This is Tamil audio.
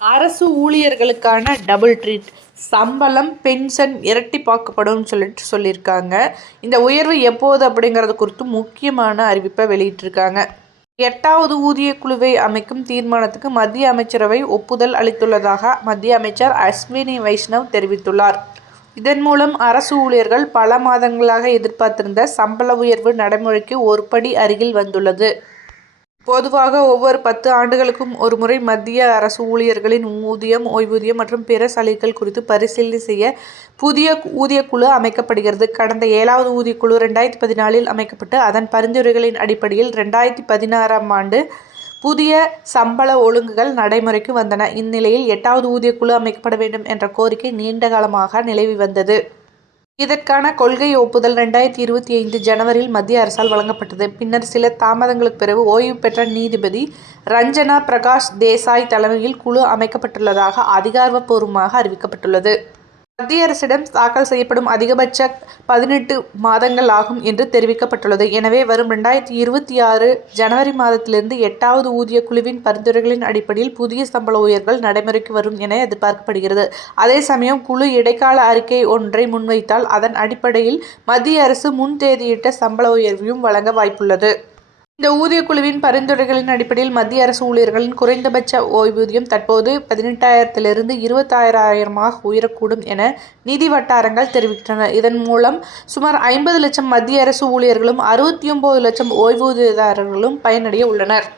அரசு ஊழியர்களுக்கான டபுள் ட்ரீட் சம்பளம் பென்ஷன் இரட்டிப்பாக்கப்படும் சொல்லிட்டு சொல்லியிருக்காங்க. இந்த உயர்வு எப்போது அப்படிங்கிறது குறித்து முக்கியமான அறிவிப்பை வெளியிட்டிருக்காங்க. எட்டாவது ஊதிய குழுவை அமைக்கும் தீர்மானத்துக்கு மத்திய அமைச்சரவை ஒப்புதல் அளித்துள்ளதாக மத்திய அமைச்சர் அஸ்வினி வைஷ்ணவ் தெரிவித்துள்ளார். இதன் மூலம் அரசு ஊழியர்கள் பல மாதங்களாக எதிர்பார்த்திருந்த சம்பள உயர்வு நடைமுறைக்கு ஒரு படி அருகில் வந்துள்ளது. பொதுவாக ஒவ்வொரு பத்து ஆண்டுகளுக்கும் ஒரு முறை மத்திய அரசு ஊழியர்களின் ஊதியம் ஓய்வூதியம் மற்றும் பிற சலுகைகள் குறித்து பரிசீலனை செய்ய புதிய ஊதியக்குழு அமைக்கப்படுகிறது. கடந்த ஏழாவது ஊதியக்குழு ரெண்டாயிரத்தி பதினாலில் அமைக்கப்பட்டு அதன் பரிந்துரைகளின் அடிப்படையில் ரெண்டாயிரத்தி பதினாறாம் ஆண்டு புதிய சம்பள ஒழுங்குகள் நடைமுறைக்கு வந்தன. இந்நிலையில் எட்டாவது ஊதியக்குழு அமைக்கப்பட வேண்டும் என்ற கோரிக்கை நீண்ட காலமாக நிலவி வந்தது. இதற்கான கொள்கை ஒப்புதல் ரெண்டாயிரத்தி இருபத்தி ஐந்து ஜனவரியில் மத்திய அரசால் வழங்கப்பட்டது. பின்னர் சில தாமதங்களுக்கு பிறகு ஓய்வு பெற்ற நீதிபதி ரஞ்சனா பிரகாஷ் தேசாய் தலைமையில் குழு அமைக்கப்பட்டுள்ளதாக அதிகாரப்பூர்வமாக அறிவிக்கப்பட்டுள்ளது. மத்திய அரசிடம் தாக்கல் செய்யப்படும் அதிகபட்ச பதினெட்டு மாதங்கள் ஆகும் என்று தெரிவிக்கப்பட்டுள்ளது. எனவே வரும் ரெண்டாயிரத்தி இருபத்தி ஆறு ஜனவரி மாதத்திலிருந்து எட்டாவது ஊதிய குழுவின் பரிந்துரைகளின் அடிப்படையில் புதிய சம்பள உயர்வுகள் நடைமுறைக்கு வரும் என எதிர்பார்க்கப்படுகிறது. அதே சமயம் குழு இடைக்கால அறிக்கை ஒன்றை முன்வைத்தால் அதன் அடிப்படையில் மத்திய அரசு முன் தேதியிட்ட சம்பள உயர்வையும் வழங்க வாய்ப்புள்ளது. இந்த ஊதிய குழுவின் பரிந்துரைகளின் அடிப்படையில் மத்திய அரசு ஊழியர்களின் குறைந்தபட்ச ஓய்வூதியம் தற்போது பதினெட்டாயிரத்திலிருந்து இருபத்தாயிரமாக உயரக்கூடும் என நிதி வட்டாரங்கள் தெரிவிக்கின்றன. இதன் மூலம் சுமார் ஐம்பது லட்சம் மத்திய அரசு ஊழியர்களும் அறுபத்தி ஒன்பது லட்சம் ஓய்வூதியதாரர்களும் பயனடைய உள்ளனர்.